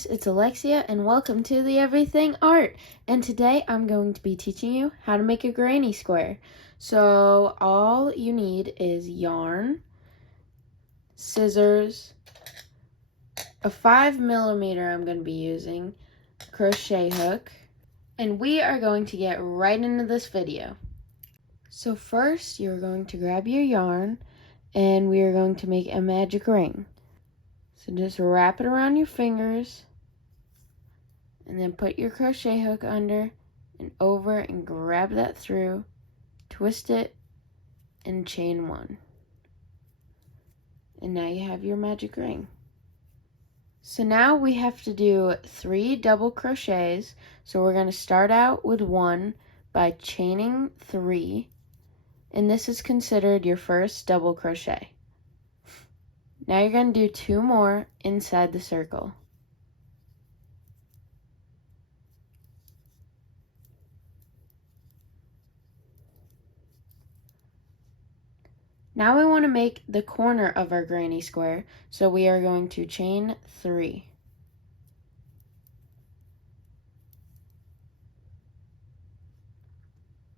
guys, it's Alexia and welcome to the Everything Art. And today I'm going to be teaching you how to make a granny square. So all you need is yarn, scissors, a 5mm I'm going to be using, crochet hook, and we are going to get right into this video. So first you're going to grab your yarn and we are going to make a magic ring. So just wrap it around your fingers and then put your crochet hook under and over and grab that through, twist it, and chain one. And now you have your magic ring. So now we have to do 3 double crochets. So we're going to start out with 1 by chaining 3, and this is considered your first double crochet. Now you're going to do 2 more inside the circle. Now we want to make the corner of our granny square, so we are going to chain 3.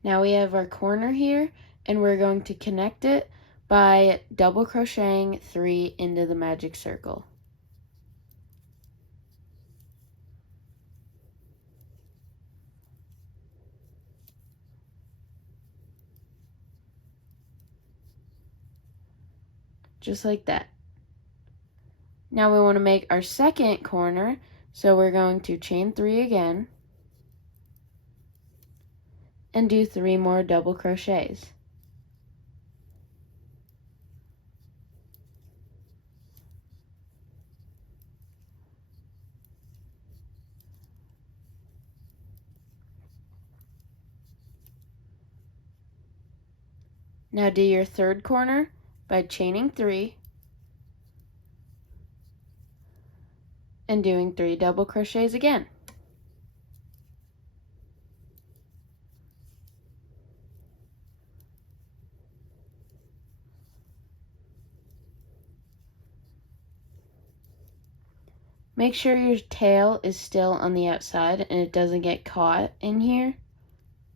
Now we have our corner here, and we're going to connect it by double crocheting 3 into the magic circle. Just like that. Now we want to make our second corner, so we're going to chain 3 again and do 3 more double crochets. Now do your third corner by chaining 3 and doing 3 double crochets again. Make sure your tail is still on the outside and it doesn't get caught in here.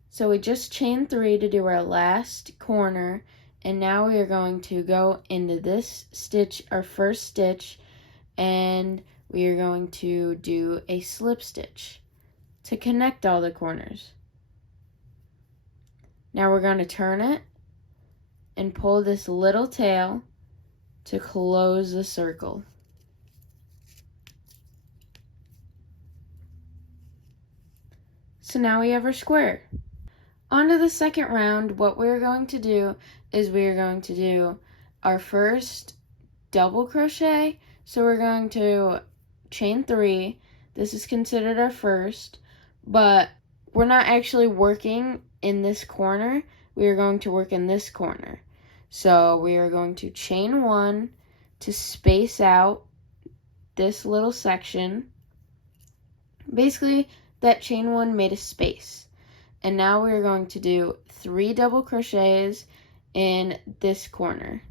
So we just chained 3 to do our last corner, and now we are going to go into this stitch, our first stitch, and we are going to do a slip stitch to connect all the corners. Now we're going to turn it and pull this little tail to close the circle. So now we have our square. On to the second round. What we're going to do is we are going to do our first double crochet. So we're going to chain 3. This is considered our first, but we're not actually working in this corner. We are going to work in this corner. So we are going to chain 1 to space out this little section. Basically, that chain 1 made a space. And now we're going to do 3 double crochets in this corner.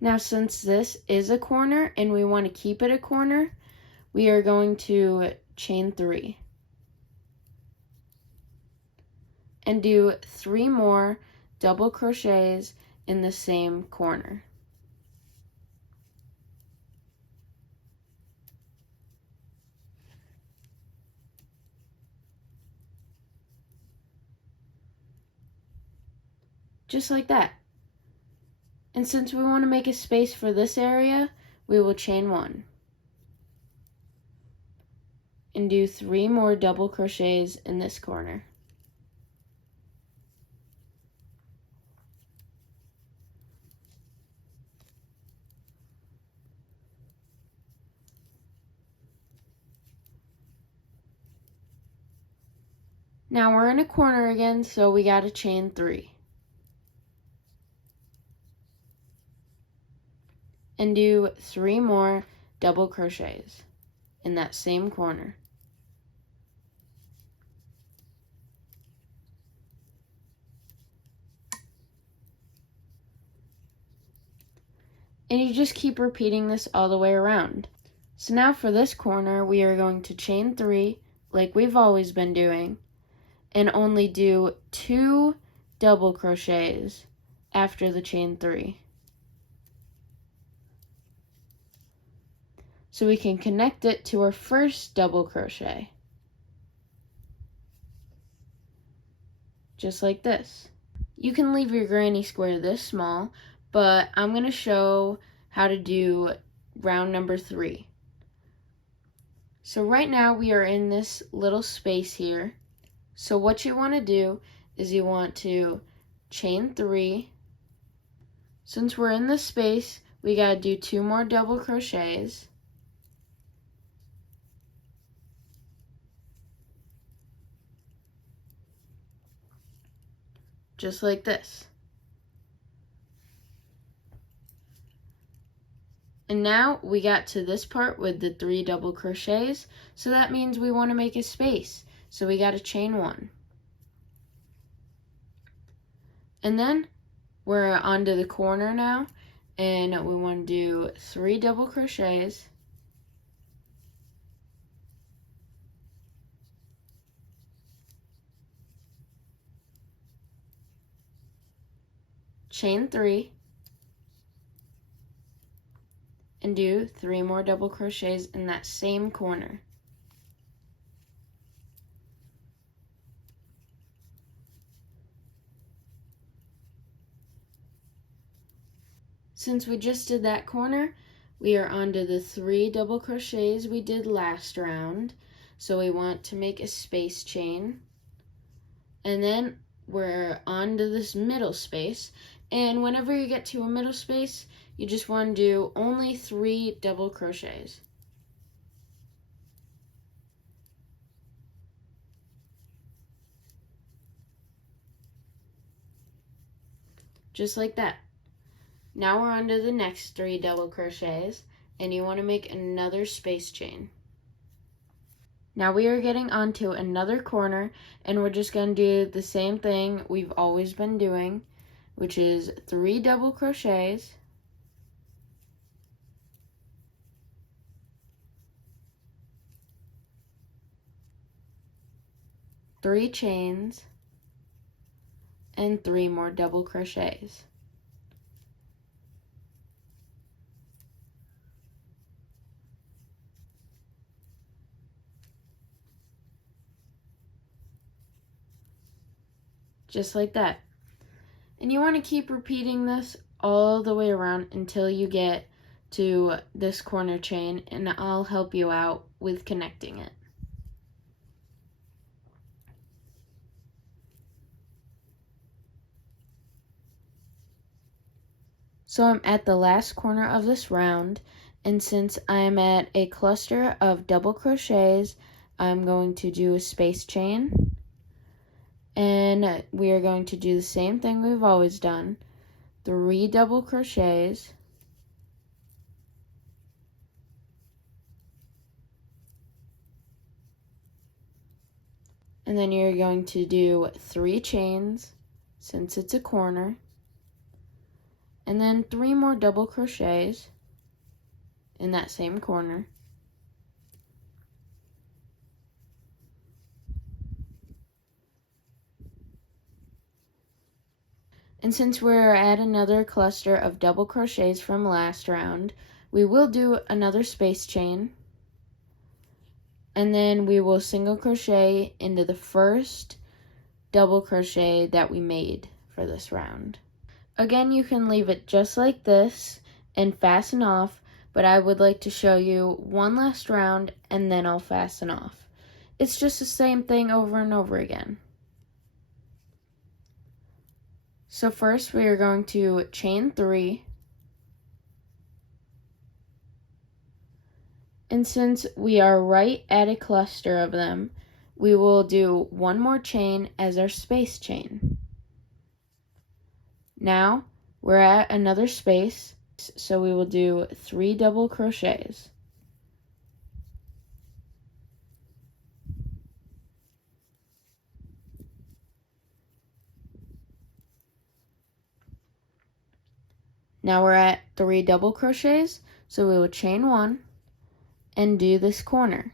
Now since this is a corner and we want to keep it a corner, we are going to chain 3 and do 3 more double crochets in the same corner. Just like that. And since we want to make a space for this area, we will chain 1 and do 3 more double crochets in this corner. Now we're in a corner again, so we got to chain 3. And do 3 more double crochets in that same corner. And you just keep repeating this all the way around. So now for this corner, we are going to chain 3 like we've always been doing and only do 2 double crochets after the chain 3. So we can connect it to our first double crochet. Just like this. You can leave your granny square this small, but I'm going to show how to do round number 3. So right now we are in this little space here. So what you want to do is you want to chain 3. Since we're in this space, we got to do 2 more double crochets. Just like this. And now we got to this part with the 3 double crochets, so that means we want to make a space. So we got to chain 1. And then we're onto the corner now, and we want to do 3 double crochets. Chain 3. And do 3 more double crochets in that same corner. Since we just did that corner, we are onto the 3 double crochets we did last round. So we want to make a space chain. And then we're onto this middle space. And whenever you get to a middle space, you just want to do only 3 double crochets. Just like that. Now we're on to the next 3 double crochets, and you want to make another space chain. Now we are getting onto another corner, and we're just going to do the same thing we've always been doing, which is 3 double crochets, three chains, and 3 more double crochets. Just like that. And you want to keep repeating this all the way around until you get to this corner chain, and I'll help you out with connecting it. So I'm at the last corner of this round, and since I'm at a cluster of double crochets, I'm going to do a space chain. And we are going to do the same thing we've always done. 3 double crochets. And then you're going to do 3 chains, since it's a corner. And then 3 more double crochets in that same corner. And since we're at another cluster of double crochets from last round, we will do another space chain. And then we will single crochet into the first double crochet that we made for this round. Again, you can leave it just like this and fasten off, but I would like to show you one last round and then I'll fasten off. It's just the same thing over and over again. So first we are going to chain 3. And since we are right at a cluster of them, we will do 1 more chain as our space chain. Now we're at another space, so we will do 3 double crochets. Now we're at 3 double crochets, so we will chain 1 and do this corner.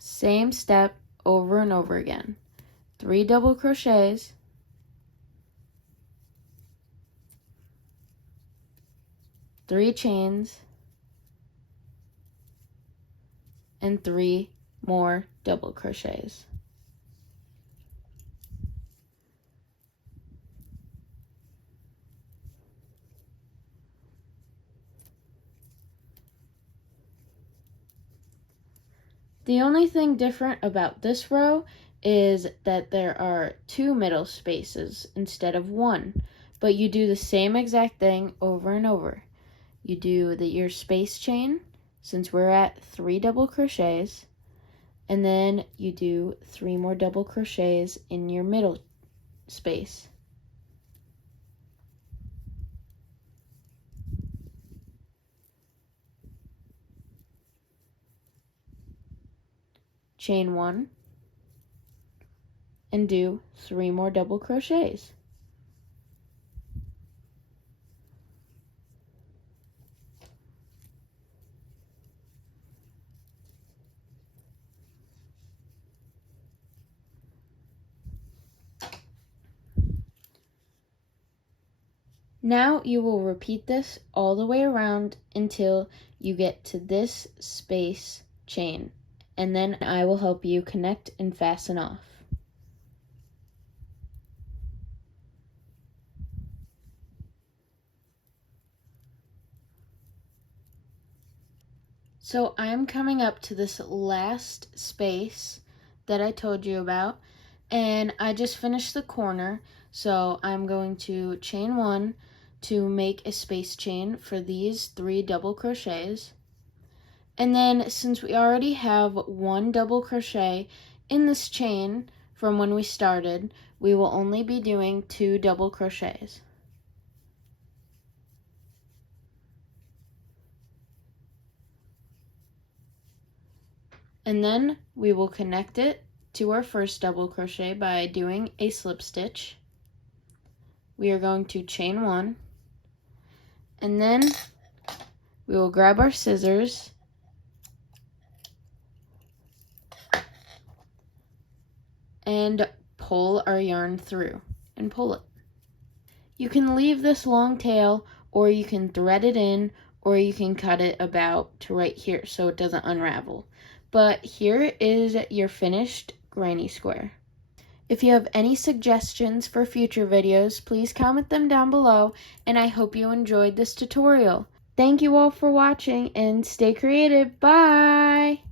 Same step over and over again. 3 double crochets, three chains, and 3 more double crochets. The only thing different about this row is that there are 2 middle spaces instead of 1, but you do the same exact thing over and over. You do your space chain, since we're at 3 double crochets, and then you do 3 more double crochets in your middle space. Chain 1 and do 3 more double crochets. Now you will repeat this all the way around until you get to this space chain, and then I will help you connect and fasten off. So I'm coming up to this last space that I told you about, and I just finished the corner, so I'm going to chain 1 to make a space chain for these 3 double crochets. And then since we already have 1 double crochet in this chain from when we started, we will only be doing 2 double crochets. And then we will connect it to our first double crochet by doing a slip stitch. We are going to chain 1, and then we will grab our scissors and pull our yarn through and pull it. You can leave this long tail, or you can thread it in, or you can cut it about to right here so it doesn't unravel. But here is your finished granny square. If you have any suggestions for future videos, please comment them down below, and I hope you enjoyed this tutorial. Thank you all for watching, and stay creative. Bye!